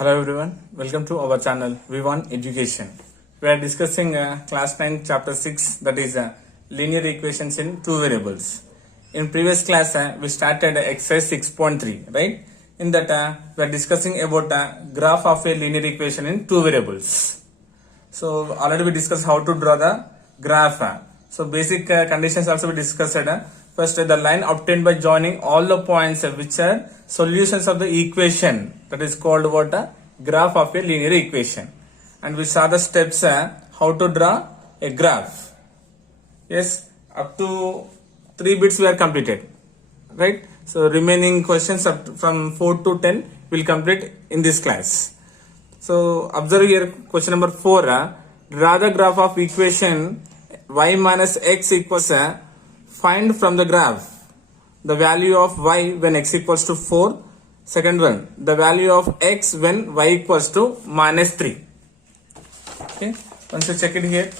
Hello everyone, welcome to our channel V1 Education. We are discussing class 9 chapter 6, that is linear equations in two variables. In previous class we started exercise 6.3, right? In that we are discussing about graph of a linear equation in two variables. So already we discussed how to draw the graph. So basic conditions also we discussed. First, the line obtained by joining all the points which are solutions of the equation, that is called what? Graph of a linear equation. And we saw the steps how to draw a graph. Yes, up to 3 bits we are completed, right? So remaining questions up to, from 4 to 10 will complete in this class. So observe here question number 4. Draw the graph of equation y minus x equals find from the graph the value of y when x equals to 4. Second one, the value of x when y equals to minus 3. Okay, once you check it here,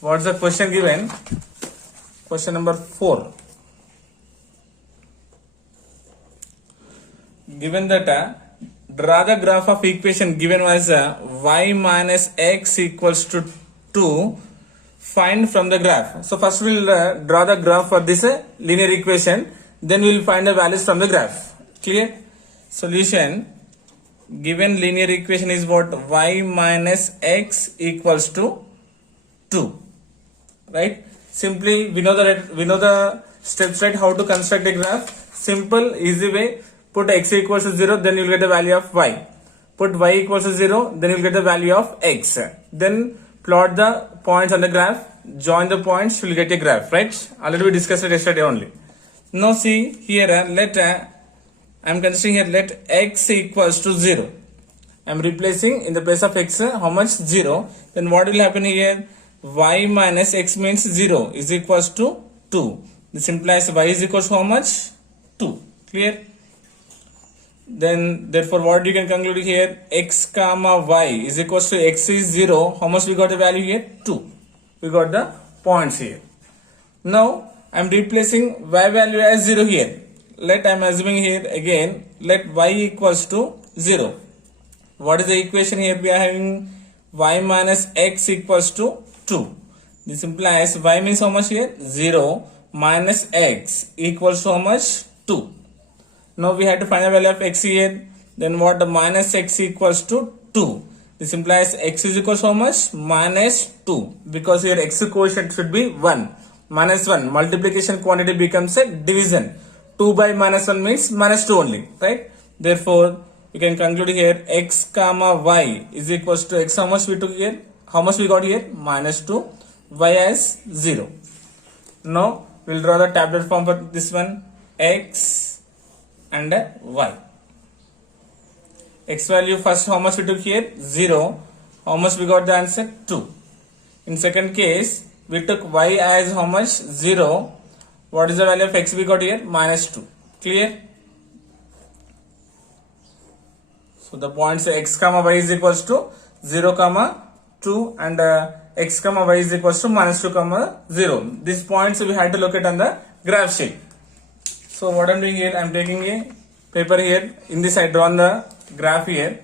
what's the question given? Question number 4. Given that draw the graph of equation given was y minus x equals to 2. Find from the graph. So first we'll draw the graph for this linear equation, then we'll find the values from the graph. Clear? Solution, given linear equation is what? Y minus x equals to 2, right? Simply we know the steps, right? How to construct a graph. Simple, easy way. Put x equals to 0, then you'll get the value of y. Put y equals to 0, then you'll get the value of x. Then plot the points on the graph, join the points, you will get a graph, right? Already we discussed it yesterday only. Now see here, I am considering here let x equals to 0. I am replacing in the place of x how much? 0. Then what will happen here? Y minus x means 0 is equals to 2. This implies y is equals to how much? 2. Clear? Then therefore what you can conclude here, x comma y is equals to x is 0. How much we got the value here? 2. We got the points here. Now I am replacing y value as 0 here. Let I am assuming here again, let y equals to 0. What is the equation here? We are having y minus x equals to 2. This implies y means how much here? 0 minus x equals to how much? 2. Now we have to find the value of x here. Then what? The minus x equals to 2. This implies x is equals to how much? Minus 2. Because here x quotient should be 1. Minus 1. Multiplication quantity becomes a division. 2 by minus 1 means minus 2 only. Right? Therefore, you can conclude here x comma y is equals to x. How much we took here? How much we got here? Minus 2. Y as 0. Now, we will draw the tabular form for this one. X and y. X value first how much we took here? 0. How much we got the answer? 2. In second case, we took y as how much? 0. What is the value of x we got here? Minus 2. Clear? So the points x comma y is equals to 0 comma 2 and x comma y is equals to minus 2 comma 0. These points we had to locate on the graph sheet. So what I am doing here, I am taking a paper here. In this I drawn the graph here.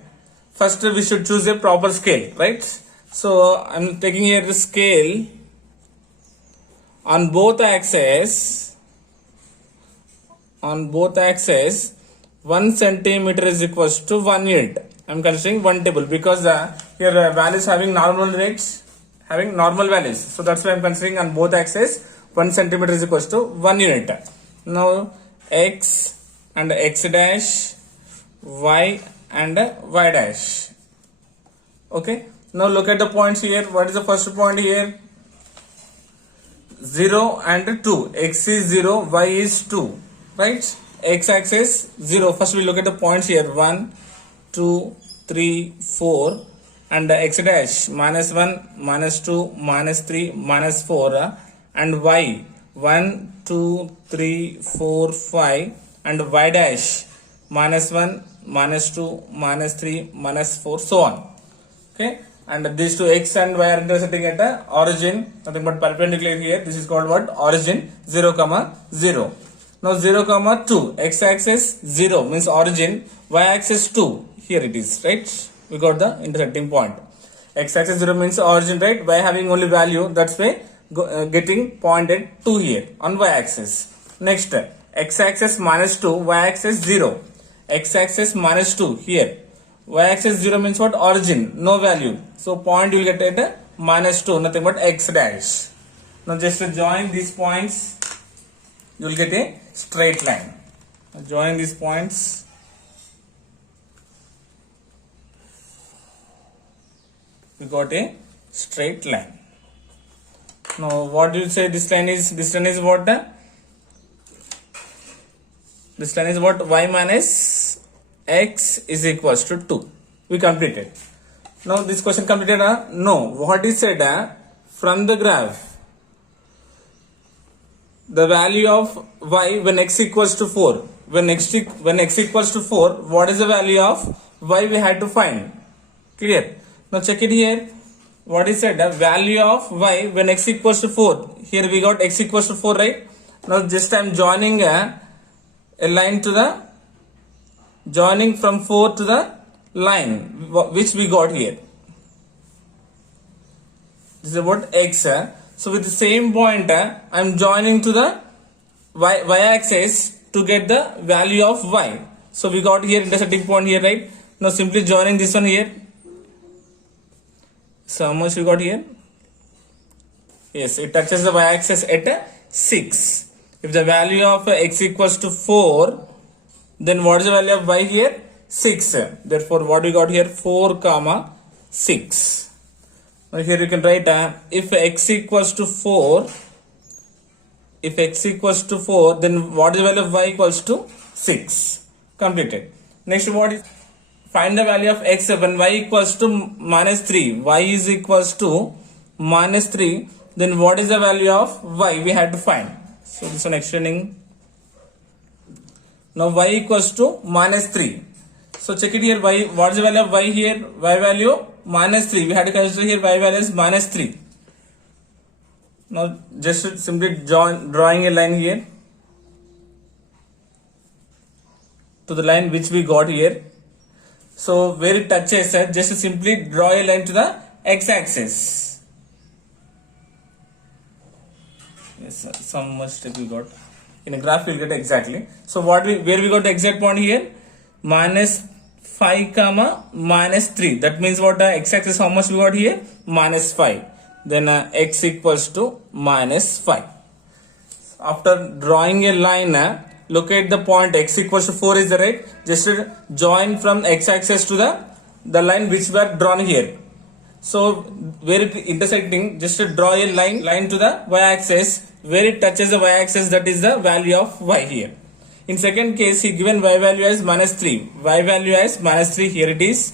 First we should choose a proper scale, right? So I am taking here the scale on both axes. On both axes, 1 centimeter is equals to 1 unit. I am considering one table because here values having normal rates, having normal values. So that's why I am considering on both axes 1 centimeter is equals to 1 unit. Now x and x dash, y and y dash. Okay. Now look at the points here. What is the first point here? 0 and 2. X is 0, y is 2. Right? X axis 0. First we look at the points here. 1, 2, 3, 4 and x dash minus 1, minus 2, minus 3, minus 4 and y 1, 2, 3, 4, 5 and y dash minus 1, minus 2, minus 3, minus 4, so on. Okay, and these two x and y are intersecting at the origin, nothing but perpendicular here. This is called what? Origin 0 comma 0. Now 0 comma 2. X axis 0 means origin. Y axis 2. Here it is, right? We got the intersecting point. X axis 0 means origin, right? Y having only value. That's why getting pointed 2 here on Y axis. Next, X axis minus 2. Y axis 0. X axis minus 2 here. Y axis 0 means what? Origin. No value. So point you will get at minus 2. Nothing but X dash. Now just to join these points, you will get a straight line. Now join these points. We got a straight line. Now what do you say this line is? This line is what? This line is what? Y minus X is equals to 2. We completed. Now this question completed? No. What is said? From the graph, the value of y when x equals to 4. When x equals to 4, what is the value of y we had to find? Clear? Now check it here. What is said? The value of y when x equals to 4. Here we got x equals to 4, right? Now just I am joining a line to the, joining from 4 to the line which we got here. This is about x. So with the same point, I am joining to the y axis to get the value of y. So we got here intersecting point here, right? Now simply joining this one here. So how much we got here? Yes, it touches the y axis at 6. If the value of x equals to 4, then what is the value of y here? 6. Therefore, what we got here? 4 comma 6. Now here you can write if x equals to 4, then what is the value of y equals to 6. Completed. Next, what is, find the value of x when y equals to minus 3. Y is equals to minus 3. Then what is the value of y we had to find? So this one extending. Now y equals to minus 3. So check it here. Y, what is the value of y here? Y value minus 3. We had to consider here y value is minus 3. Now just simply drawing a line here to the line which we got here. So where it touches, just simply draw a line to the x-axis. Yes, sir. Some much step we got. In a graph we will get exactly. So where we got the exact point here? Minus 5 comma minus 3. That means what? X-axis how much we got here? Minus 5. Then x equals to minus 5. After drawing a line, locate the point x equals to 4 is the right. Just join from x-axis to the line which were drawn here. So where it intersecting, just draw a line to the y-axis. Where it touches the y-axis, that is the value of y here. In second case, he given y value as minus 3. Y value as minus 3. Here it is.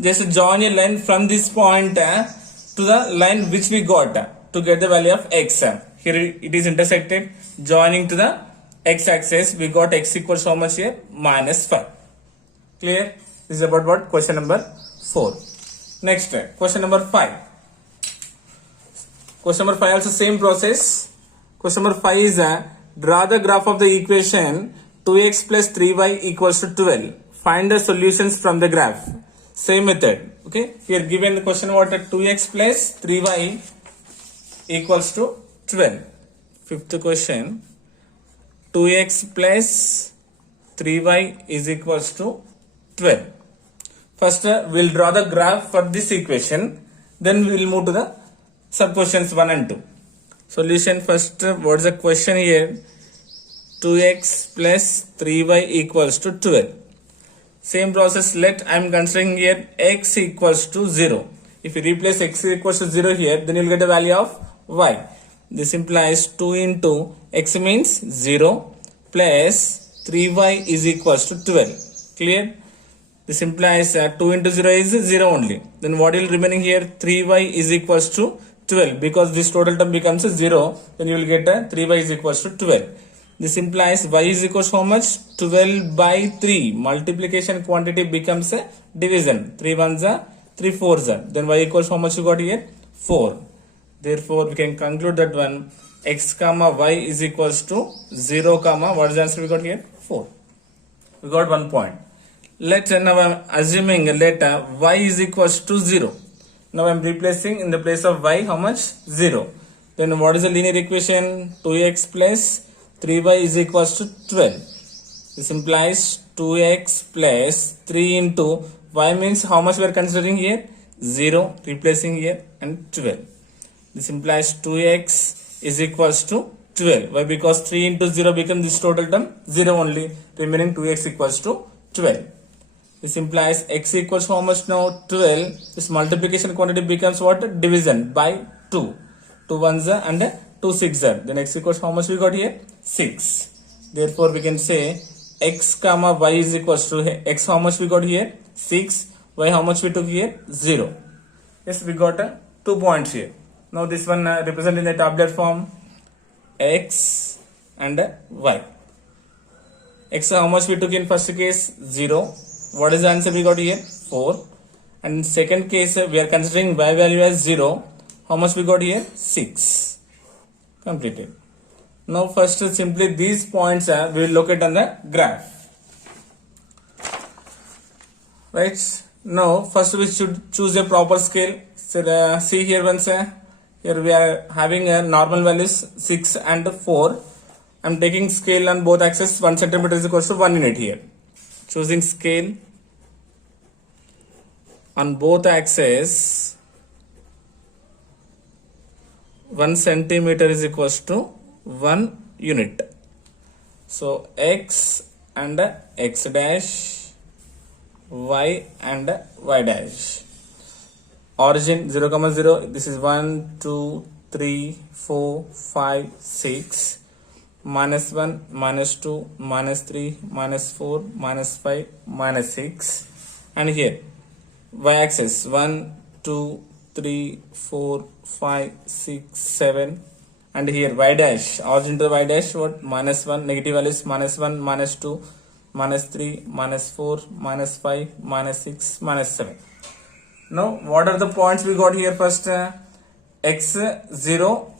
Just join a line from this point to the line which we got to get the value of x. Here it is intersected. Joining to the x-axis, we got x equals how much here? Minus 5. Clear? This is about what? Question number 4. Next, question number 5. Question number 5 also same process. Question number 5 is draw the graph of the equation 2x plus 3y equals to 12. Find the solutions from the graph. Same method. Okay. Here given the question what? 2x plus 3y equals to 12. Fifth question. 2x plus 3y is equals to 12. First, we'll draw the graph for this equation. Then we will move to the sub questions 1 and 2. Solution first. What is the question here? 2x plus 3y equals to 12. Same process. Let I am considering here x equals to 0. If you replace x equals to 0 here, then you will get the value of y. This implies 2 into x means 0 plus 3y is equals to 12. Clear? This implies 2 into 0 is 0 only. Then what will remaining here? 3y is equals to 12. Because this total term becomes 0, then you will get 3y is equals to 12. This implies y is equals to how much? 12 by 3. Multiplication quantity becomes a division. 3 ones are 3 fours are. Then y equals to how much you got here? 4. Therefore, we can conclude that one x comma y is equals to 0 comma, what is the answer we got here? 4. We got 1 point. Let's now I'm assuming later y is equals to 0. Now I'm replacing in the place of y how much? 0. Then what is the linear equation? 2x plus 3y is equals to 12. This implies 2x plus 3 into y means how much we are considering here? 0, replacing here, and 12. This implies 2x is equals to 12. Why? Because 3 into 0 becomes this total term 0 only, remaining 2x equals to 12. This implies x equals how much now? 12. This multiplication quantity becomes what? Division by 2. 2 ones are and 2 6 are. Then x equals how much we got here? 6. Therefore we can say x comma y is equals to x how much we got here? 6. Y how much we took here? 0. Yes, we got 2 points here. Now this one represented in the tabular form x and y. X how much we took in first case? 0. What is the answer we got here? 4. And in second case we are considering y value as 0. How much we got here? 6. Completed. Now first simply these points we will locate on the graph. Right. Now first we should choose a proper scale. So see here once here we are having a normal values 6 and 4. I am taking scale on both axes. 1 centimeter is equals to 1 unit here. Choosing scale on both axes, 1 centimeter is equals to 1 unit. So x and x dash, y and y dash. Origin 0 comma 0. This is 1 2 3 4 5 6. Minus 1 minus 2 minus 3 minus 4 minus 5 minus 6. And here y axis 1 2 3 4 5 6 7. And here y dash, origin to y dash what? Minus 1, negative values minus 1 minus 2 minus 3 minus 4 minus 5 minus 6 minus 7. Now what are the points we got here? First x 0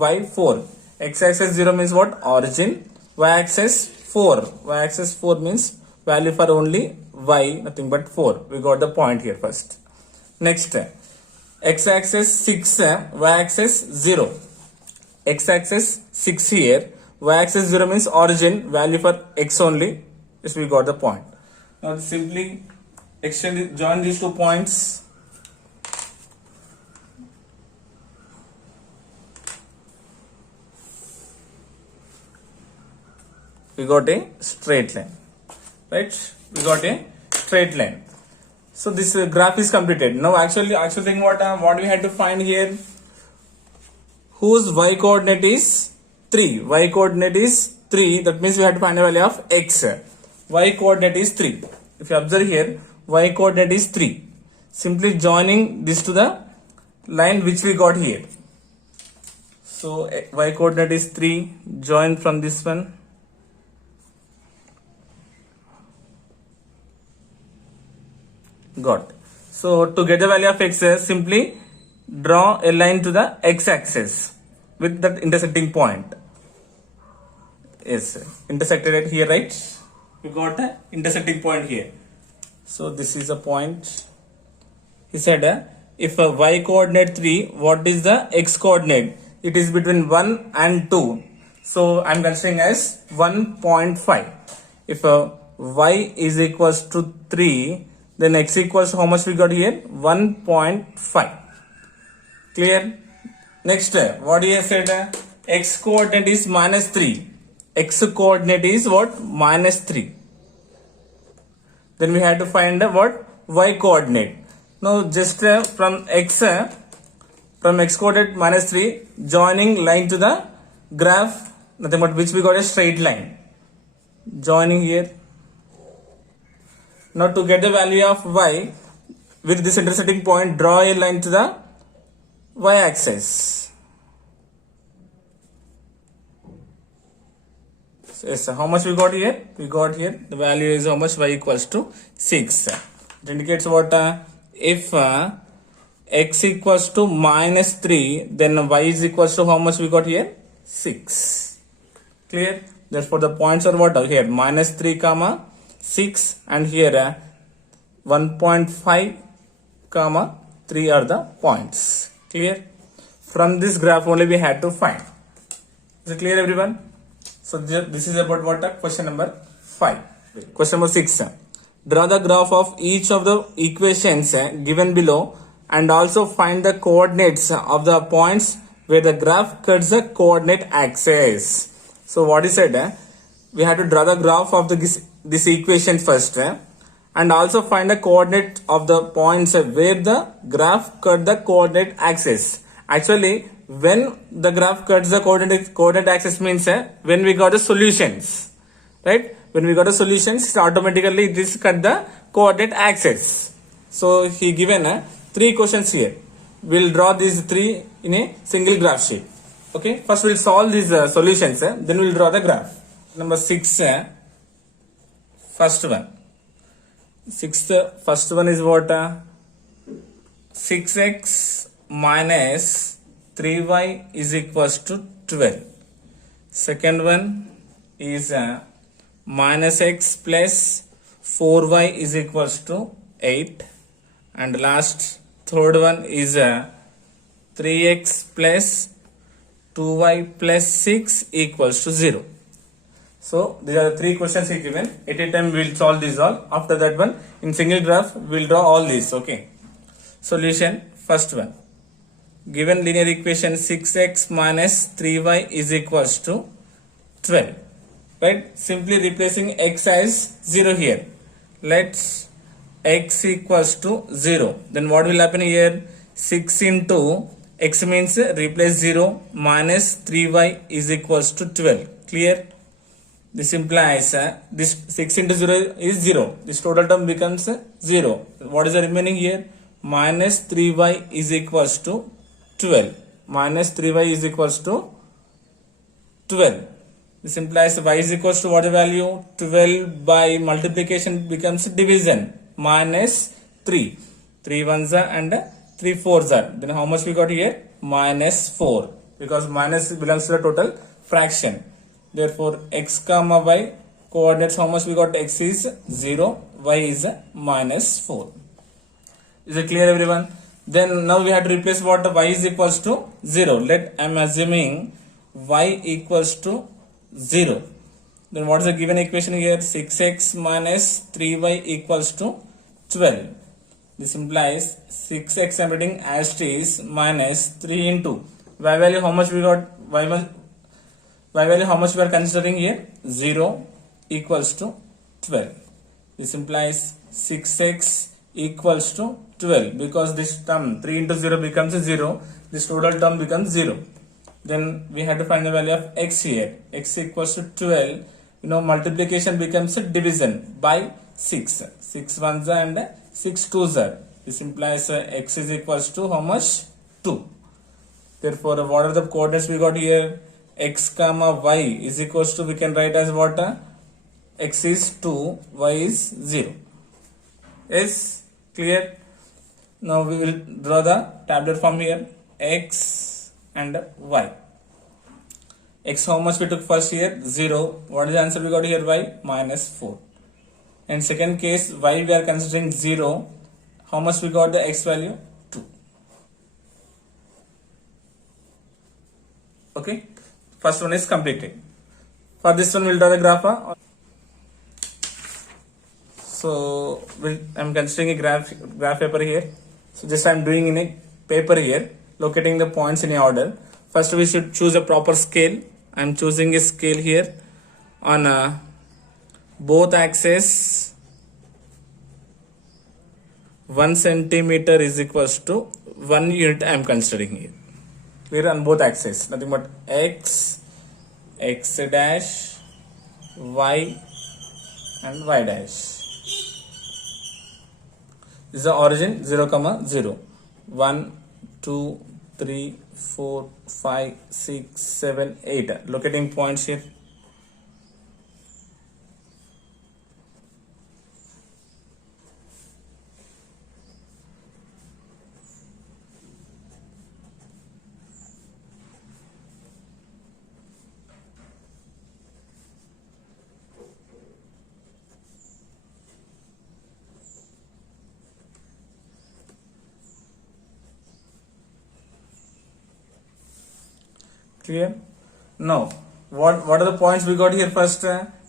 y 4. X axis 0 means what? Origin. Y axis 4. Y axis 4 means value for only y, nothing but 4. We got the point here first. Next x axis 6, y axis 0. X axis 6 here, y axis 0 means origin, value for x only. Yes, we got the point. Now simply join these 2 points. We got a straight line, right? We got a straight line. So this graph is completed. Now actually thing what we had to find here, whose y coordinate is 3. Y coordinate is 3. That means we have to find a value of x. Y coordinate is 3. If you observe here, y coordinate is 3. Simply joining this to the line which we got here. So y coordinate is 3. Join from this one. Got. So to get the value of x, simply draw a line to the x axis with that intersecting point. Yes, intersected it here, right? We got a intersecting point here. So this is a point. He said if a y coordinate 3, what is the x coordinate? It is between 1 and 2. So I am considering as 1.5. If a y is equals to 3, then x equals how much we got here? 1.5. Clear? Next, what he has said? X coordinate is minus 3. X coordinate is what? Minus 3. Then we have to find what? Y coordinate. Now just from x coordinate minus 3, joining line to the graph, nothing but which we got a straight line. Joining here. Now to get the value of y, with this intersecting point, draw a line to the y axis. So yes, how much we got here? We got here the value is how much? Y equals to 6. It indicates what? If x equals to -3, then y is equals to how much we got here? 6. Clear? Therefore, the points are what? Here -3 comma 6, and here 1.5 comma 3 are the points. Clear? From this graph only we had to find. Is it clear, everyone? So this is about what? Question number 5. Question number 6. Draw the graph of each of the equations given below and also find the coordinates of the points where the graph cuts the coordinate axis. So what is said? We have to draw the graph of this equation first, and also find the coordinate of the points where the graph cut the coordinate axis. Actually, when the graph cuts the coordinate axis means when we got the solutions, right? When we got the solutions, automatically this cut the coordinate axis. So he given 3 questions here. We'll draw these 3 in a single graph sheet. Okay, first we'll solve these solutions, then we'll draw the graph. Number 6, first one. First one is what? 6x minus 3y is equals to 12. Second one is minus x plus 4y is equals to 8. And last, third one is 3x plus 2y plus 6 equals to 0. So these are the 3 questions he given. At a time we will solve these all. After that one, in single graph we will draw all these. Okay. Solution. First one. Given linear equation 6x minus 3y is equals to 12. Right? Simply replacing x as 0 here. Let's x equals to 0. Then what will happen here? 6 into x means replace 0 minus 3y is equals to 12. Clear? This implies this 6 into 0 is 0. This total term becomes 0. What is the remaining here? Minus 3y is equals to 12. Minus 3y is equals to 12. This implies y is equals to what the value? 12 by multiplication becomes division. Minus 3. 3 ones are and 3 fours are. Then how much we got here? Minus 4. Because minus belongs to the total fraction. Therefore, x comma y coordinates, how much we got? X is 0, y is minus 4. Is it clear, everyone? Then now we have to replace what? Y is equals to 0. I am assuming y equals to 0. Then what is the given equation here? 6x minus 3y equals to 12. This implies 6x I am writing as it is minus 3 into y value, how much we got? Y value how much we are considering here? 0 equals to 12. This implies 6x equals to 12 because this term 3 into 0 becomes 0. This total term becomes 0. Then we have to find the value of x here. X equals to 12. Multiplication becomes a division by 6. 6 ones are and 6 twos are. This implies x is equals to how much? 2. Therefore, what are the coordinates we got here? X comma y is equals to, we can write as what? X is 2, y is 0. Is clear? Now we will draw the tabular form here. X and y. X how much we took first here? 0. What is the answer we got here? Y minus 4. In second case, y we are considering 0. How much we got the x value? 2. Okay. First one is completed. For this one, we'll draw the graph. So I'm considering a graph paper here. So just I'm doing in a paper here, locating the points in a order. First, we should choose a proper scale. I'm choosing a scale here on both axes. 1 centimeter is equals to 1 unit. I'm considering here. Clear? On both axes, nothing but x dash, y and y dash. This is the origin 0, 0. 1, 2, 3, 4, 5, 6, 7, 8. Locating points here. Clear? Now, what are the points we got here first?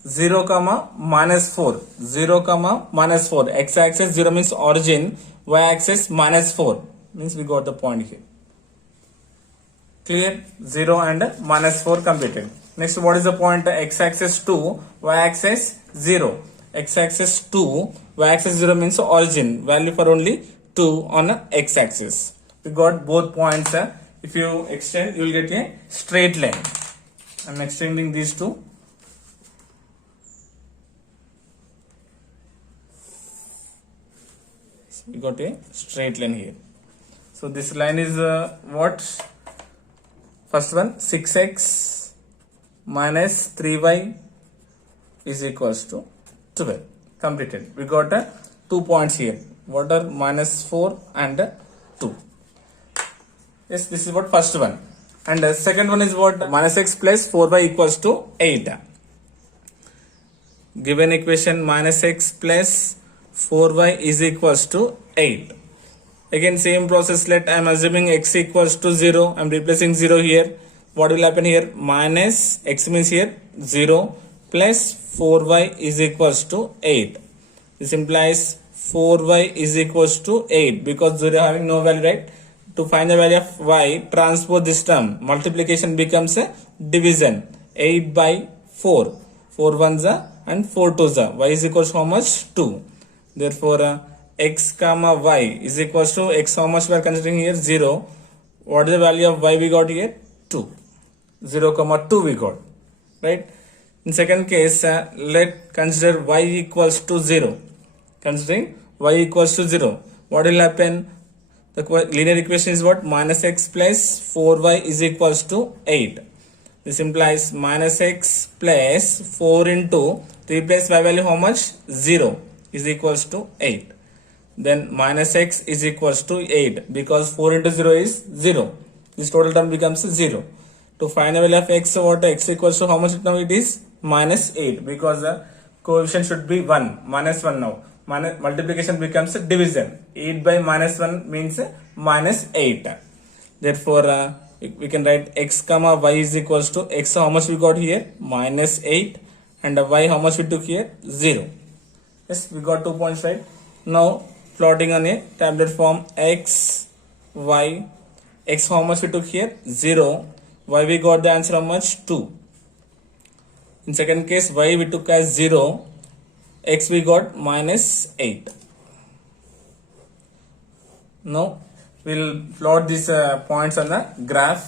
0 comma minus 4. 0 comma minus 4. X axis 0 means origin. Y axis minus 4 means we got the point here. Clear? 0 and minus 4 completed. Next, what is the point? X axis 2, y axis 0. X axis 2, y axis 0 means origin. Value for only 2 on x axis. We got both points. If you extend, you will get a straight line. I'm extending these two. We got a straight line here. So this line is what? First one, 6x minus 3y is equals to 12. Completed. We got 2 points here. What are minus 4 and 2? Yes, this is what first one. And second one is what? Minus x plus 4y equals to 8. Given equation minus x plus 4y is equals to 8. Again same process. Let I am assuming x equals to 0. I am replacing 0 here. What will happen here? Minus x means here 0 plus 4y is equals to 8. This implies 4y is equals to 8 because 0 having no value, right? To find the value of y, transpose this term. Multiplication becomes a division. 8 by 4. 4 ones and 4 twos. Y is equals to how much? 2. Therefore, x comma y is equals to x, how much we are considering here? 0. What is the value of y we got here? 2. 0 comma 2 we got. Right? In second case, let consider y equals to 0. Considering y equals to 0. What will happen? The linear equation is what? Minus x plus 4y is equals to 8. This implies minus x plus 4 into replace y value how much? 0 is equals to 8. Then minus x is equals to 8 because 4 into 0 is 0. This total term becomes 0. To find the value of x, what? X equals to how much now it is? Minus 8 because the coefficient should be 1. Minus 1 now. Multiplication becomes a division. 8 by minus 1 means minus 8. Therefore, we can write x comma y is equals to x, how much we got here? Minus 8. And y, how much we took here? 0. Yes, we got 2 points, right? Now, plotting on a tabular form, x, y, x, how much we took here? 0. Y, we got the answer how much? 2. In second case, y we took as 0. X we got minus 8. Now we'll plot these points on the graph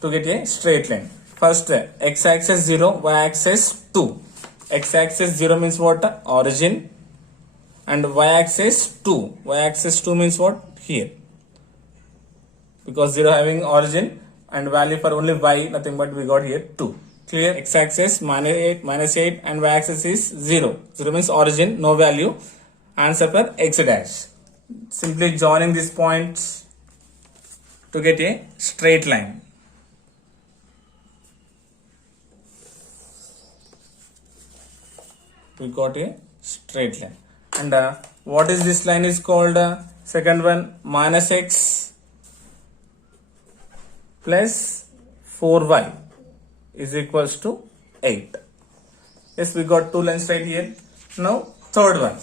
to get a straight line. First, x axis 0, y axis 2. X axis 0 means what? Origin. And y axis 2. Y axis 2 means what? Here. Because 0 having origin and value for only y, nothing but we got here 2. Clear? X axis minus 8 and y axis is 0. 0 means origin, no value. Answer for x dash. Simply joining these points to get a straight line. We got a straight line. And what is this line is called? Second one, minus x plus 4y is equals to 8. Yes, we got 2 lines right here. Now, third one.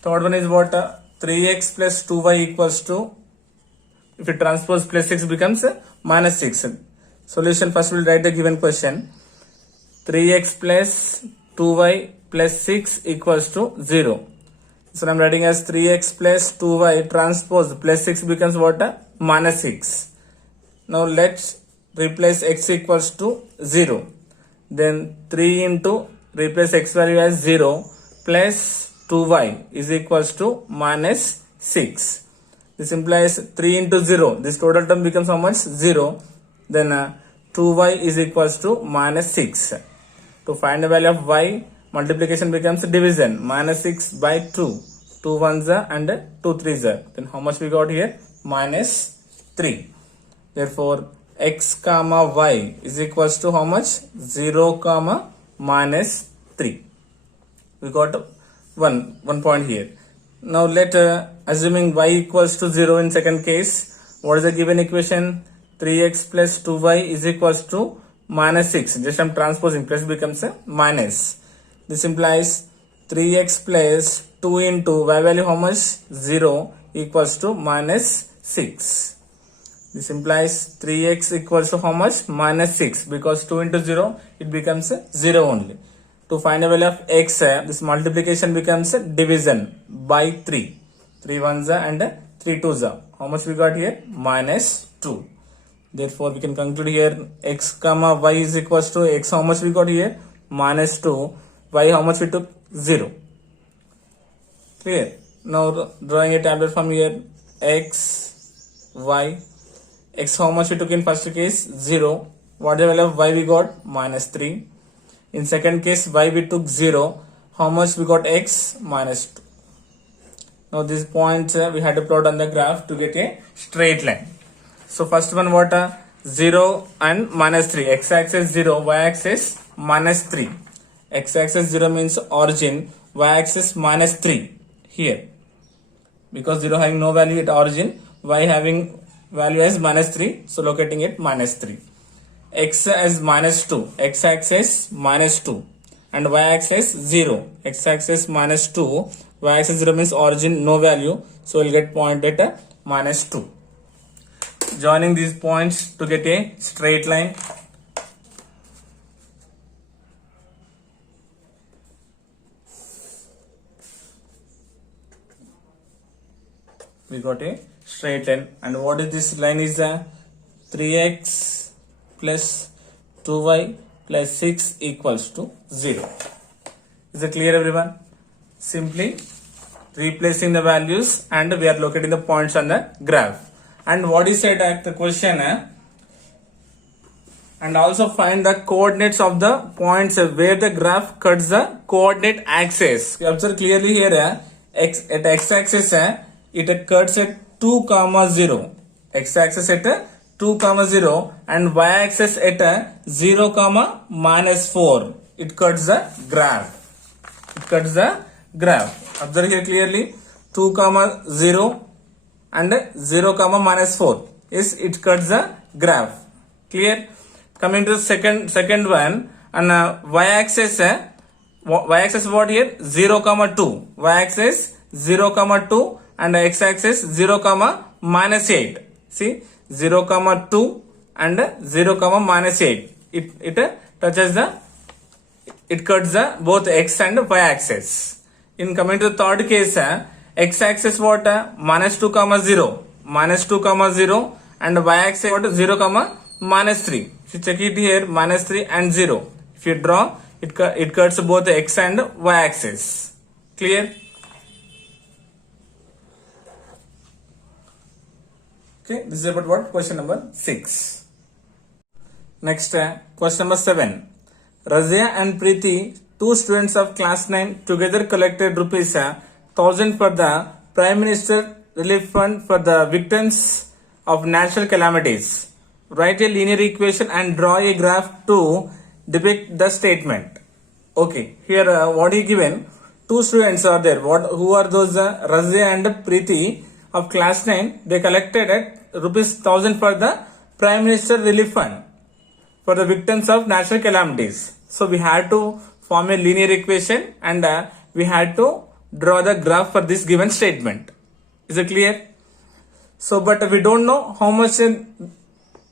Third one is what? 3x plus 2y equals to, if you transpose plus 6 becomes minus 6. Solution, first we'll write the given question. 3x plus 2y plus 6 equals to 0. So I'm writing as 3x plus 2y transpose plus 6 becomes what? Minus 6. Now let's replace x equals to 0. Then 3 into replace x value as 0 plus 2y is equals to minus 6. This implies 3 into 0. This total term becomes how much? 0. Then 2y is equals to minus 6. To find the value of y, multiplication becomes division. Minus 6 by 2. 2 ones and 2 threes. Then how much we got here? Minus 3. Therefore, x comma y is equals to how much? 0 comma minus 3. We got one point here. Now let assuming y equals to 0 in second case, what is the given equation? 3x plus 2y is equals to minus 6. Just I'm transposing, plus becomes a minus. This implies 3x plus 2 into y value how much? 0 equals to minus 6. This implies 3x equals to how much? Minus 6, because 2 into 0 it becomes 0 only. To find a value of x, this multiplication becomes division by 3. 3 ones and 3 twos. How much we got here? Minus 2. Therefore, we can conclude here x comma y is equals to x. How much we got here? Minus 2. Y how much we took? 0. Clear? Now drawing a tablet from here. X, y. X how much we took in first case? 0. What the value of y we got? Minus 3. In second case, y we took 0. How much we got? X, minus 2. Now this point we had to plot on the graph to get a straight line. So first one what? 0 and minus 3. X axis 0, y axis minus 3. X axis 0 means origin, y axis minus 3 here. Because 0 having no value at origin, y having value as minus 3. So locating it minus 3. X as minus 2. X axis minus 2. And y axis 0. X axis minus 2. Y axis 0 means origin no value. So we'll get point at minus 2. Joining these points to get a straight line. We got a straight line. And what is this line is 3x plus 2y plus 6 equals to 0. Is it clear everyone? Simply replacing the values and we are locating the points on the graph. And what is said at the question and also find the coordinates of the points where the graph cuts the coordinate axis. You observe clearly here x at x-axis it cuts at 2, 0. X-axis at 2, 0 and y-axis at 0, minus 4. It cuts the graph. It cuts the graph. Observe here clearly 2, 0 and 0, minus 4. Yes, it cuts the graph. Clear? Coming to the second one and y-axis what here? 0, 2. Y-axis 0, 2 and x-axis 0, minus 8. See 0, 2 and 0, minus 8. It touches it cuts the both x and y axis. In coming to the third case, x axis what? Minus 2, 0. Minus 2, 0 and y axis what? 0, minus 3. If you check it here, minus 3 and 0. If you draw, it cuts both x and y axis. Clear? Okay, this is about what? Question number 6. Next, question number 7. Razia and Preeti, two students of class 9, together collected rupees 1,000 for the Prime Minister Relief Fund for the victims of natural calamities. Write a linear equation and draw a graph to depict the statement. Okay, here what is given? Two students are there. Who are those? Razia and Preeti of class 9. They collected at rupees 1,000 for the Prime Minister Relief Fund for the victims of natural calamities. So we had to form a linear equation and we had to draw the graph for this given statement. Is it clear? So but we don't know how much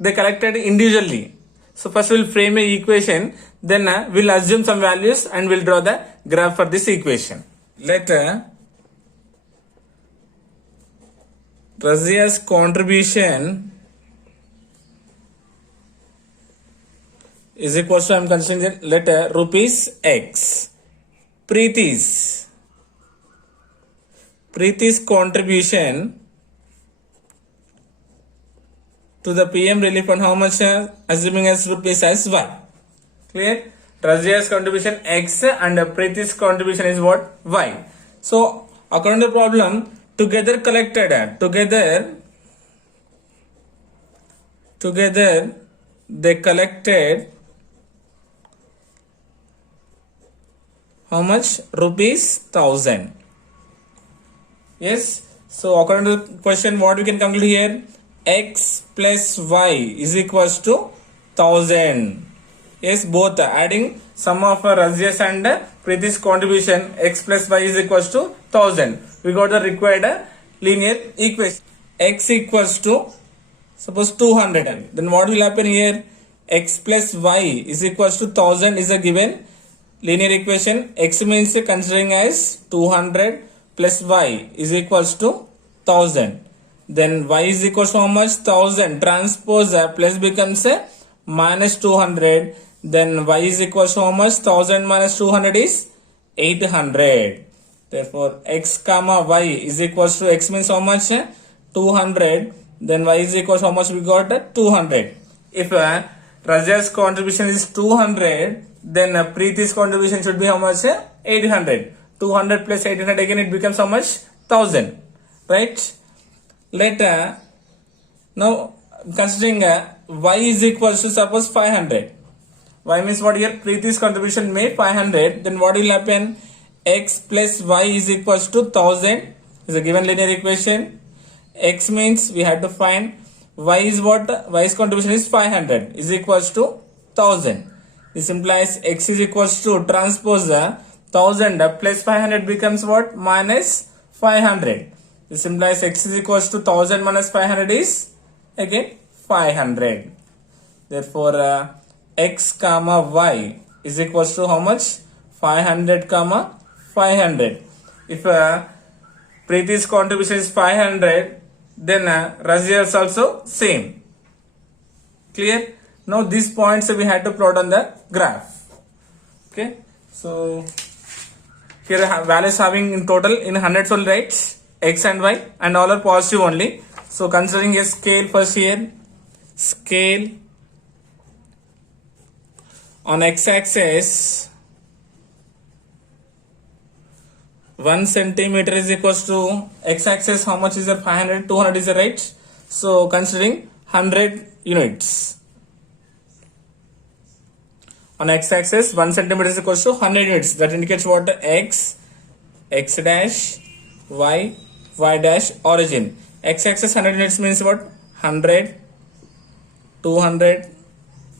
they collected individually. So first we'll frame a equation, then we'll assume some values and we'll draw the graph for this equation. Let Razia's contribution is equal to, I am considering the letter rupees X. Preeti's contribution to the PM relief fund, how much? Assuming as rupees as Y. Clear? Razia's contribution X and Preeti's contribution is what? Y. So according to the problem, together collected, together they collected how much? Rupees 1,000. Yes. So according to the question, what we can conclude here? x plus y is equals to 1000. Yes, both adding sum of Razia's and Preeti's contribution, x plus y is equals to 1000. We got the required linear equation. X equals to suppose 200. Then what will happen here? X plus y is equals to 1000 is a given linear equation. X means considering as 200 plus y is equals to 1000. Then y is equals to how much? 1000 transpose plus becomes a minus 200. Then y is equals to how much? 1000 minus 200 is 800. Therefore x comma y is equals to x means how much? 200. Then y is equals to how much? We got 200. If Raja's contribution is 200, then Preeti's contribution should be how much? 800. 200 plus 800 again it becomes how much? 1000. Right? Later, now considering y is equals to suppose 500. Y means what here? Preeti's contribution made 500. Then what will happen? X plus y is equals to 1000 is a given linear equation. X means we have to find y is what? Y's contribution is 500 is equals to 1000. This implies x is equals to transpose 1000 plus 500 becomes what? Minus 500. This implies x is equals to 1000 minus 500 is again 500. Therefore x comma y is equals to how much? 500 comma 500. If Preeti's contribution is 500, then Razia is also same. Clear? Now these points we had to plot on the graph. Okay. So here values having in total in hundreds only, right? X and y, and all are positive only. So considering a scale first here, scale on x-axis 1 centimeter is equals to x-axis how much is there? 500, 200 is there, right? So considering 100 units. On x-axis 1 centimeter is equals to 100 units. That indicates what? X, x dash, y, y dash, origin. X-axis 100 units means what? 100, 200,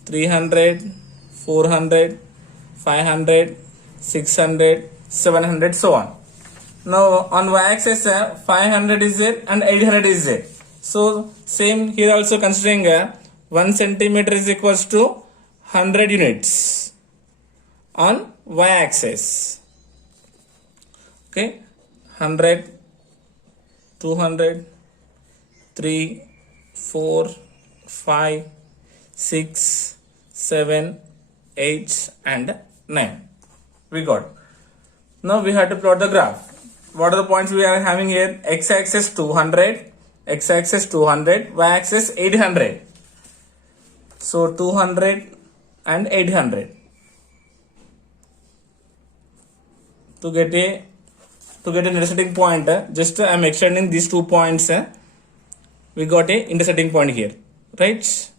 300, 400, 500, 600, 700, so on. Now on y-axis 500 is there and 800 is there. So same here also considering 1 centimeter is equals to 100 units on y-axis. Okay, 100, 200, 3, 4, 5, 6, 7, 8 and 9. We got. Now we have to plot the graph. What are the points we are having here? X-axis 200, x-axis 200, y-axis 800. So 200 and 800. To get an intersecting point, just I am extending these 2 points. We got a intersecting point here, right? This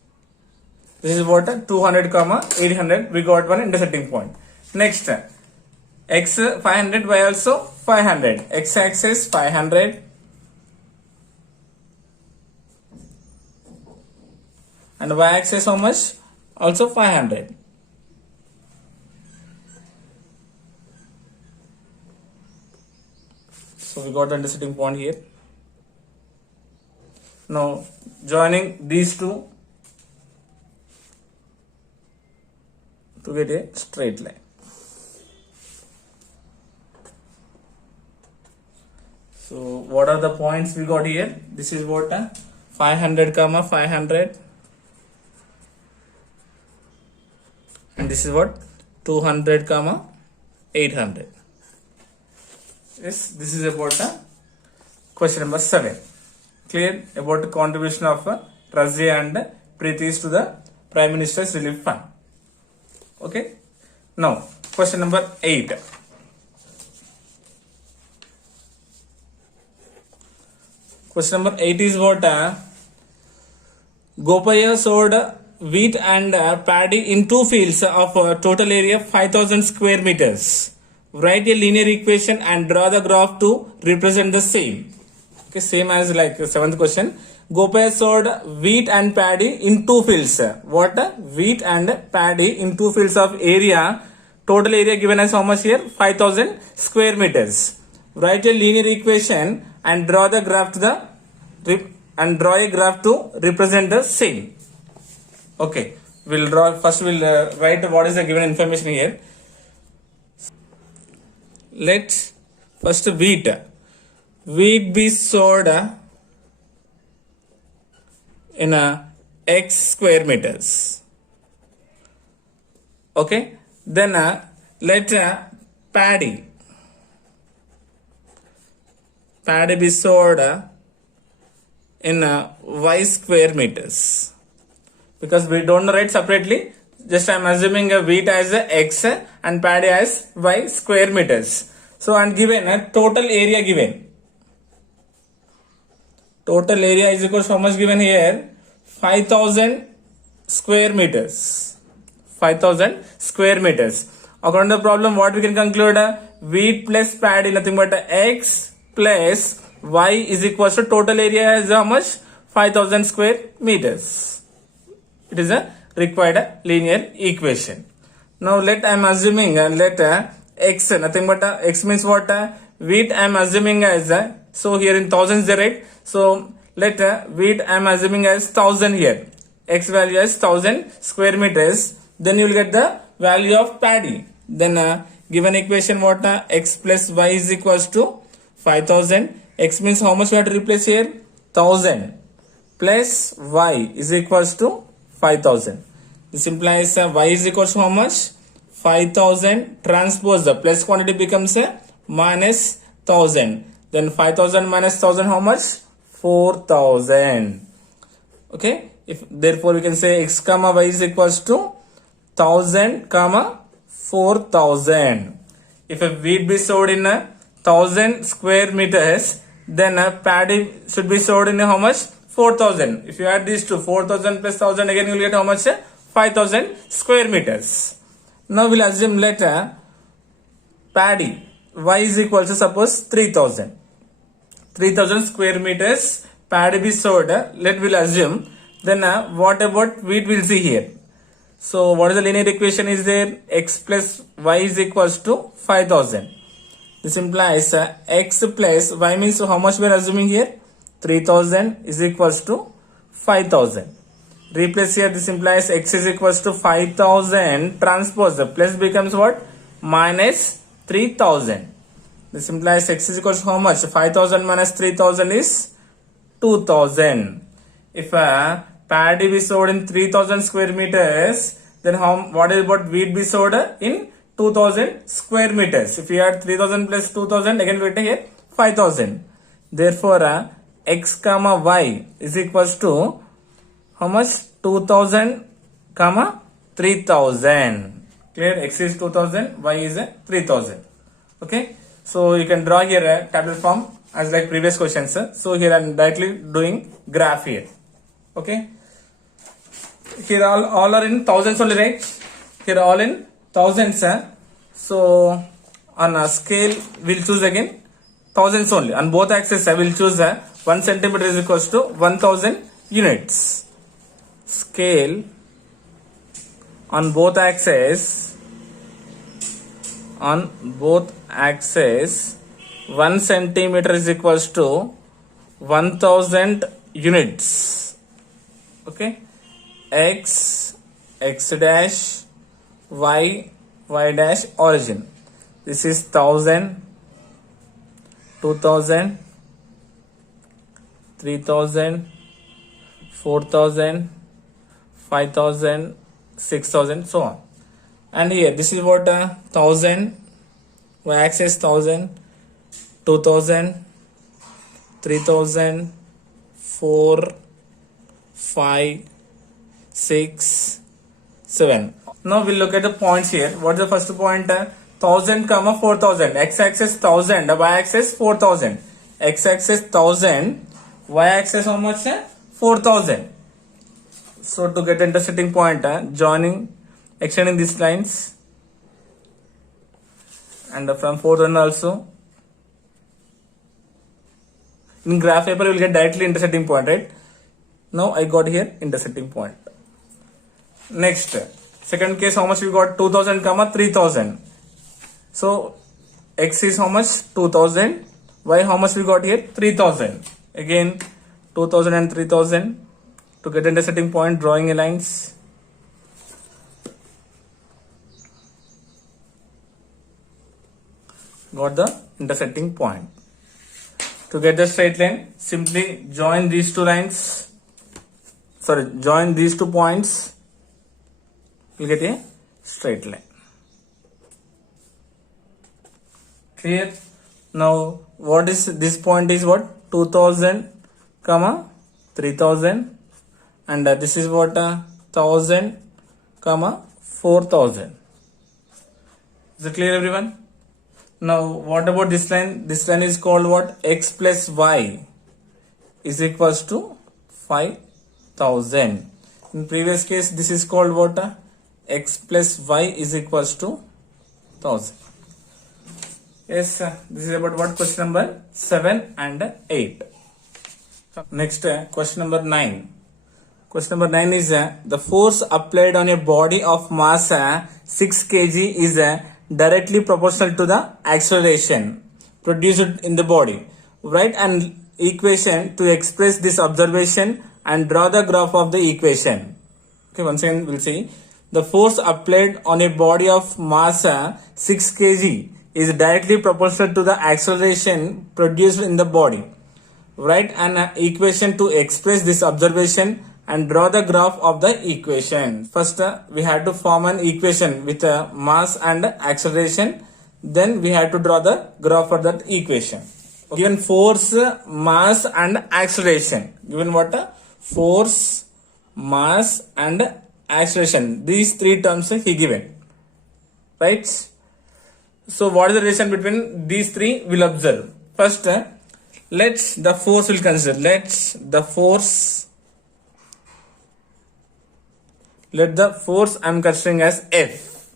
is what? 200 comma 800. We got one intersecting point. Next, x 500, y also 500. X-axis 500 and y-axis how much? Also 500. So we got the intersecting point here. Now joining these two to get a straight line. So what are the points we got here? This is what? 500 comma 500, and this is what? 200 comma 800. Yes, this is about question number 7. Clear about the contribution of Razia and Preeti's to the Prime Minister's Relief Fund. Okay. Now question number 8. Question number 8 is what? Gopaya sowed wheat and paddy in 2 fields of total area 5000 square meters. Write a linear equation and draw the graph to represent the same. Okay, same as like the 7th question. Gopal sowed wheat and paddy in two fields. What? Wheat and paddy in two fields of area. Total area given as how much here? 5000 square meters. Write a linear equation and draw the graph to a graph to represent the same. Okay, we'll draw. First, we'll write what is the given information here. Let's first wheat be sowed in a x square meters. Okay, then let paddy be sowed in y square meters. Because we don't write separately, just I am assuming a wheat as a x and paddy as y square meters. So and given a total area given. Total area is equal to how much given here? 5000 square meters. 5000 square meters. According to the problem, what we can conclude? Wheat plus paddy nothing but x plus y is equal to total area is how much? 5000 square meters. It is a required linear equation. Now let I am assuming let x nothing but x means what? Wheat I am assuming as so here in thousands right. So let wheat I am assuming as 1000 here. X value as 1000 square meters. Then you will get the value of paddy. Then given equation what? X plus y is equals to 5000. X means how much we have to replace here? 1000 plus y is equals to 5000. This implies y is equals to how much? 5000 transpose the plus quantity becomes minus 1000. Then 5000 minus 1000 how much? 4000. Okay. If therefore we can say x comma y is equals to 1000 comma 4000. If a wheat be sowed in 1000 square meters, then paddy should be sowed in how much? 4000. If you add these two, 4000 plus 1000, again you will get how much? 5000 square meters. Now we'll assume later paddy y is equal to suppose 3000. 3000 square meters paddy be sowed. Let we'll assume. Then what about wheat we'll see here. So what is the linear equation is there? X plus y is equals to 5000. This implies x plus y means how much we are assuming here? 3000 is equals to 5000. Replace here, this implies x is equals to 5000 transpose the plus becomes what? Minus 3000. This implies x is equals to how much? 5000 minus 3000 is 2000. If paddy be sowed in 3000 square meters, then what is about wheat be sowed in 2000 square meters? If you add 3000 plus 2000, again we get here 5000. Therefore x comma y is equals to how much? 2000 comma 3000. Clear? X is 2000, y is 3000. Okay. So you can draw here a tabular form as like previous questions. So here I am directly doing graph here. Okay. Here all are in thousands only, right? Here all in thousands. So on a scale we'll choose again thousands only. On both axes I will choose 1 centimeter is equals to 1000 units. Scale on both axes. On both axes 1 centimeter is equals to 1000 units. Okay. X dash y dash origin. This is 1000, 2000, 3000, 4000, 5000, 6000, so on. And here this is what 1000, y axis 1000, 2000, 3000, 4, 5, 6, 7. Now we'll look at the points here. What's the first point? 1000 comma 4000. X axis 1000, y axis 4000. X axis 1000, y axis how much? 4000. So to get intersecting point, extending these lines, and from 4000 also. In graph paper, you will get directly intersecting point, right? Now I got here intersecting point. Next, second case, how much we got? 2000 comma 3000. So x is how much? 2000. Y how much we got here? 3000. Again 2000 and 3000. To get intersecting point, drawing a lines. Got the intersecting point. To get the straight line, simply join these two lines. Sorry, join these 2 points. You'll get a straight line. Clear? Now, what is this point is what? 2000 comma 3000, and this is what 1000 comma 4000. Is it clear, everyone? Now, what about this line? This line is called what? X plus y is equals to 5000. In previous case, this is called what? X plus y is equals to 1000. Yes, this is about what? Question number 7 and 8. Next, question number 9. Question number 9 is the force applied on a body of mass 6 kg is directly proportional to the acceleration produced in the body. Write an equation to express this observation and draw the graph of the equation. Okay, once again we'll see. The force applied on a body of mass 6 kg is directly proportional to the acceleration produced in the body. Write an equation to express this observation and draw the graph of the equation. First, we had to form an equation with mass and acceleration. Then we had to draw the graph for that equation. Given force, mass and acceleration. Given what? Force, mass and acceleration. These 3 terms he given. Right? So what is the relation between these 3? We'll observe. First, let's the force will consider. Let the force I am considering as F.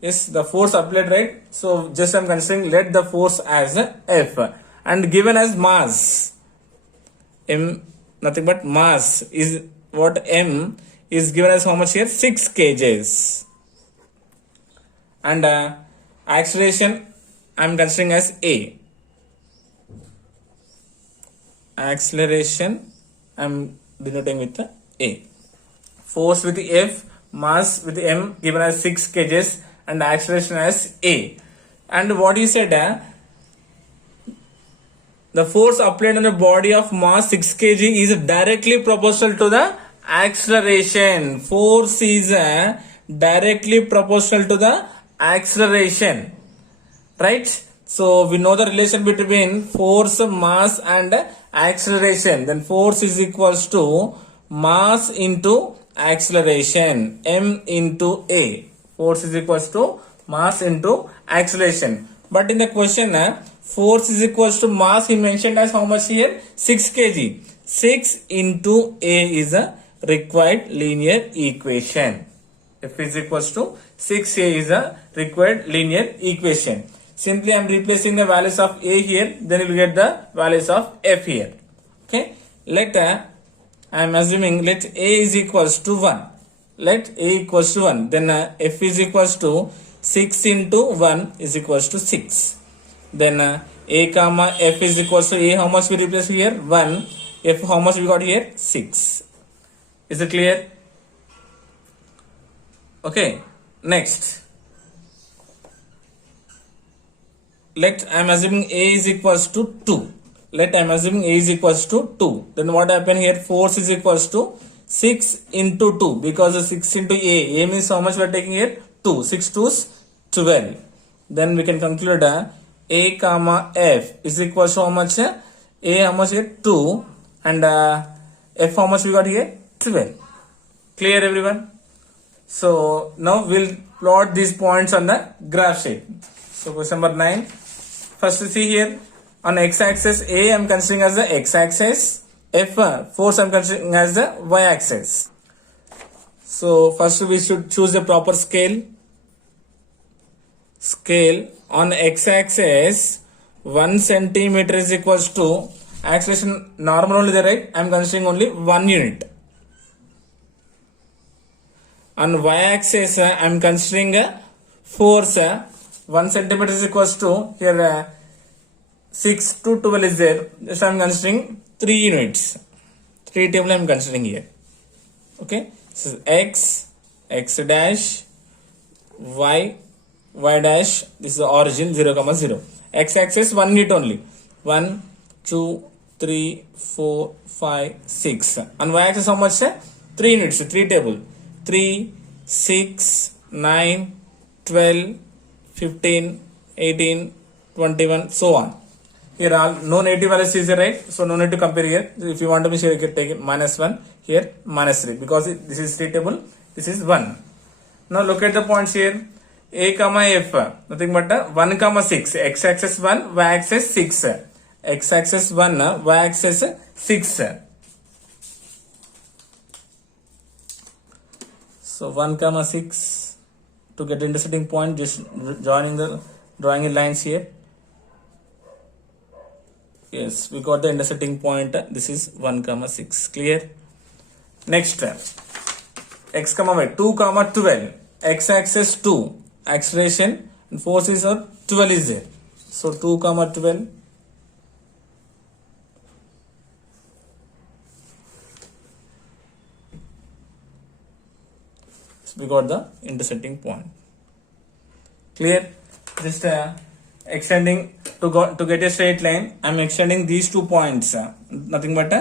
Yes, the force applied, right? So just I am considering, let the force as F, and given as mass M, nothing but mass is what? M is given as how much here? 6 kgs. And acceleration I am considering as A. Acceleration I am denoting with the A. Force with the F, mass with the M given as 6 kgs, and acceleration as A. And what you said, the force applied on the body of mass 6 kg is directly proportional to the acceleration. Force is directly proportional to the acceleration. Right? So we know the relation between force, mass and acceleration. Then force is equals to mass into acceleration, M into A. Force is equals to mass into acceleration. But in the question, force is equals to mass, he mentioned as how much here? 6 kg. 6 into A is a required linear equation. F is equals to 6A is a required linear equation. Simply I am replacing the values of A here, then you will get the values of F here. Okay. Let I am assuming let A is equals to 1. Let A equals to 1. Then F is equals to 6 into 1 is equals to 6. Then A comma F is equals to A, how much we replace here? 1. F how much we got here? 6. Is it clear? Okay. Next. Let I am assuming A is equals to 2. Let I am assuming A is equals to 2. Then what happened here? Force is equals to 6 into 2. Because 6 into A. A means how much we are taking here? 2. 6 2s 12. Then we can conclude A comma F is equals to how much? A how much here? 2. And F how much we got here? 12. Clear, everyone? So now we'll plot these points on the graph sheet. So question number 9. First we see here on x-axis A I am considering as the x-axis. F force I am considering as the y-axis. So first we should choose a proper scale. Scale on x-axis 1 centimeter is equals to, acceleration normal only there, right? I am considering only 1 unit. On y-axis I am considering force 1 centimeter is equals to here 6 to 12 is there. Just I am considering 3 units. 3 table I am considering here. Okay, this is x dash, y dash. This is the origin 0, 0. X axis 1 unit only. 1, 2, 3, 4, 5, 6. And y axis how much? 3 units. 3 table. 3, 6, 9, 12, 15, 18, 21, so on. Here all no negative values is there, right? So no need to compare here. If you want to be sure, you can take it -1 here, -3 because this is 3 table. This is 1. Now look at the points here. A comma F, nothing but 1 comma 6. X axis 1, y axis 6. X axis 1, y axis 6. So 1 comma 6. To get the intersecting point, just drawing in lines here. Yes, we got the intersecting point. This is 1 comma 6. Clear? Next, x comma y 2 comma 12. X axis 2. Acceleration and force is 12 is there. So 2 comma 12. So we got the intersecting point. Clear? Just extending to get a straight line. I am extending these 2 points. Nothing but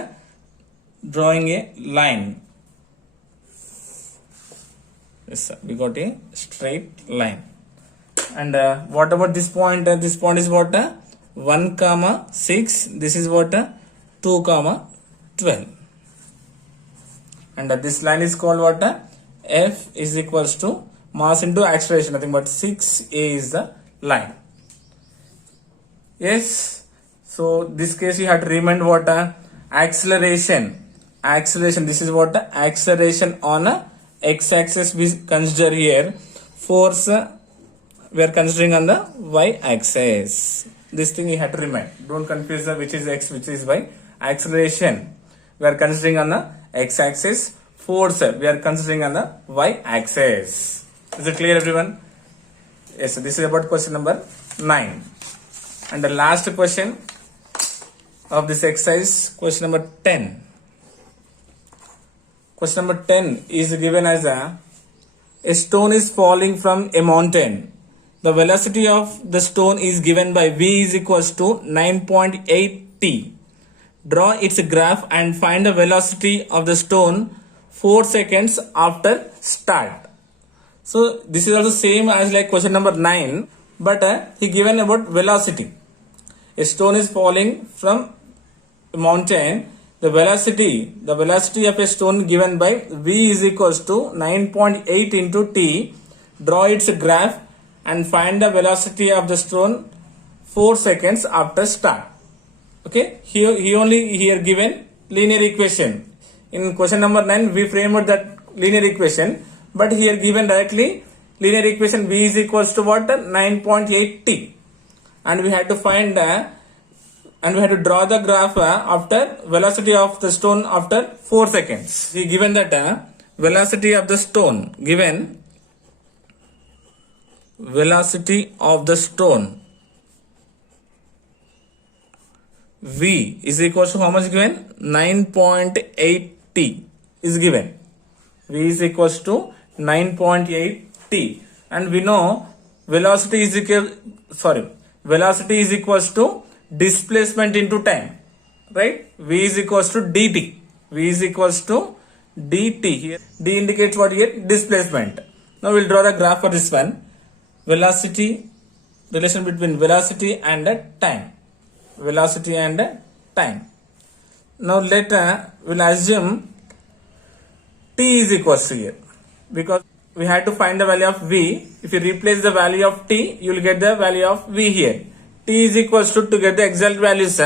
drawing a line. Yes, sir. We got a straight line. And what about this point? This point is what? 1 comma 6. This is what? 2 comma 12. And this line is called what? F is equals to mass into acceleration. Nothing but 6a is the line. Yes. So this case you have to remind what? Acceleration. This is what? Acceleration on x-axis we consider here. Force we are considering on the y-axis. This thing you have to remind. Don't confuse which is x, which is y. Acceleration we are considering on the x-axis. Force we are considering on the y-axis. Is it clear, everyone? Yes. So this is about question number 9. And the last question of this exercise, question number 10. Question number 10 is given as a stone is falling from a mountain. The velocity of the stone is given by v is equals to 9.8 t. Draw its graph and find the velocity of the stone 4 seconds after start. So this is also same as like question number 9, but he given about velocity. A stone is falling from a mountain. The velocity of a stone given by v is equals to 9.8 into t. Draw its graph and find the velocity of the stone 4 seconds after start. Okay, he only here given linear equation. In question number 9 we framed that linear equation, but here given directly linear equation v is equals to what? 9.8 t. And we had to find and we had to draw the graph after velocity of the stone after 4 seconds. He given that velocity of the stone, given velocity of the stone v is equals to how much given? 9.8 t is given. V is equals to 9.8 t, and we know velocity is equals to displacement into time, right? V is equals to dt. V is equals to dt. Here d indicates what? Here displacement. Now we'll draw the graph for this one. Velocity, relation between velocity and time. Velocity and time. Now we'll assume t is equals to here, because we had to find the value of v. If you replace the value of t, you will get the value of v here. T is equals to get the exact values,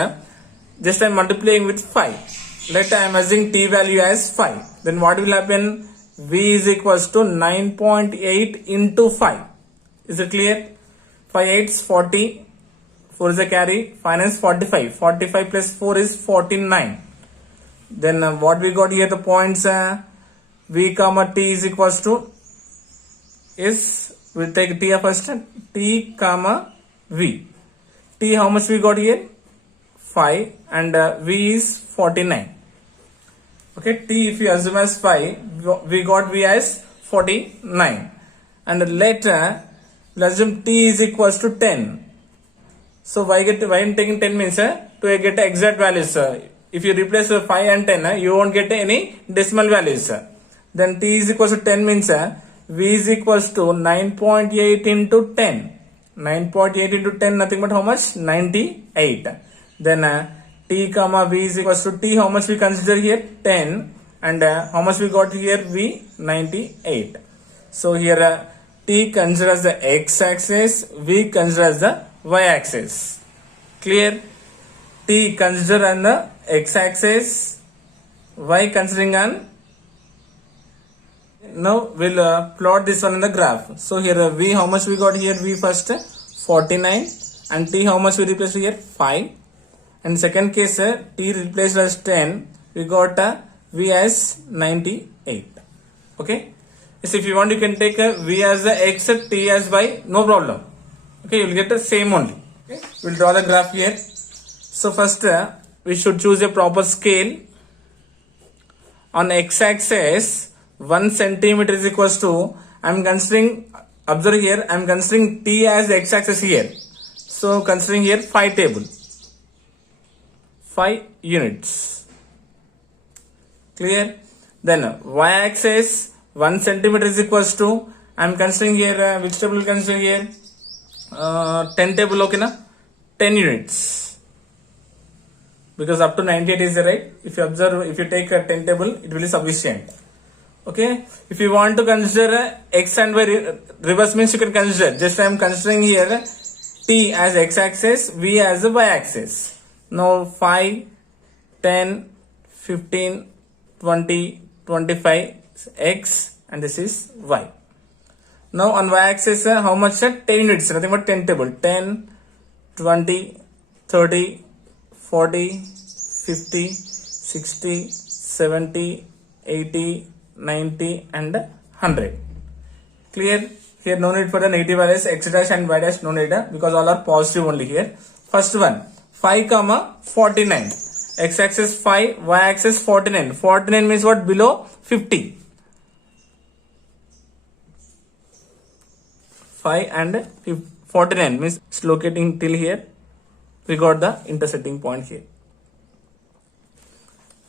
just I am multiplying with 5. Let I am assuming t value as 5. Then what will happen? V is equals to 9.8 into 5. Is it clear? 5 8s 40, 4 is a carry, 5 is 45. 45 plus 4 is 49. Then what we got here, the points v comma t is equals to is, we'll take t first, t comma v. T how much we got here? 5 and v is 49. Okay, t if you assume as 5, we got v as 49. And later, we'll assume t is equals to 10. So why I'm taking 10 means to get exact values. If you replace 5 and 10, you won't get any decimal values. Then t is equals to 10 means v is equals to 9.8 into 10. 9.8 into 10 nothing but how much? 98. Then t comma v is equals to t, how much we consider here? 10. And how much we got here? V 98. So here t considers the x-axis, v considers the y-axis. Clear? T consider on the x-axis, y considering on. Now we'll plot this one in the graph. So here v how much we got here? V first 49 and t how much we replaced here? 5. And second case t replaced as 10. We got v as 98. Okay. So if you want, you can take v as the x, t as y, no problem. Okay, you'll get the same only. Okay, we'll draw the graph here. So first we should choose a proper scale. On x-axis 1 centimeter is equals to, I'm considering, observe here, I'm considering t as x-axis here. So considering here 5 table, 5 units. Clear? Then y-axis 1 centimeter is equals to, I'm considering here, which table will consider here? 10 table, okay na? 10 units. Because up to 98 is right. If you observe, if you take a 10 table, it will be sufficient. Okay. If you want to consider x and y reverse means you can consider. Just I am considering here t as x-axis, v as the y-axis. Now 5, 10, 15, 20, 25 x and this is y. Now on y-axis how much? 10 units, nothing but 10 table. 10, 20, 30, 40, 50, 60, 70, 80, 90 and 100. Clear? Here no need for the negative values, x dash and y dash no need because all are positive only here. First one 5 comma 49. X-axis 5, y-axis 49. 49 means what? Below 50. 5 and 49 means it's locating till here. We got the intersecting point here.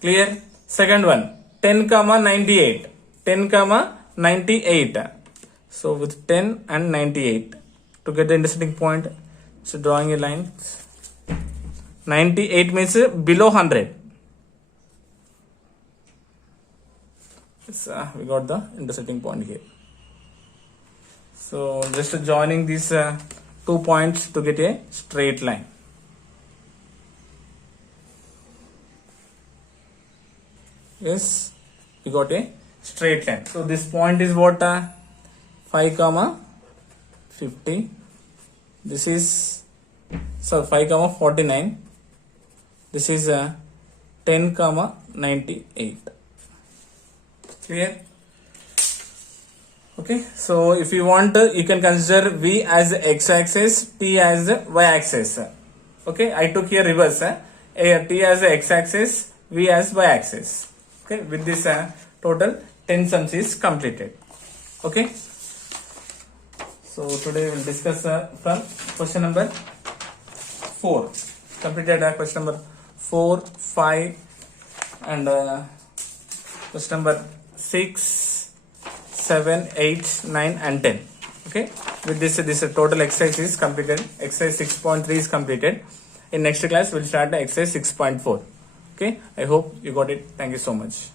Clear? Second one 10 comma 98. 10 comma 98. So with 10 and 98 to get the intersecting point, so drawing a line. 98 means below 100. So we got the intersecting point here. So just joining these 2 points to get a straight line. Yes, we got a straight line. So this point is what? 5 comma 50. This is 5 comma 49. This is 10 comma 98. Clear? Okay, so if you want, you can consider v as x-axis, t as y-axis. Okay, I took here reverse. T as x-axis, v as y-axis. Okay, with this total 10 sums is completed. Okay, so today we will discuss from question number 4. Completed question number 4, 5 and question number 6. 7, 8, 9 and 10. Okay, with this total exercise is completed. Exercise 6.3 is completed. In next class we'll start the exercise 6.4. Okay, I hope you got it. Thank you so much.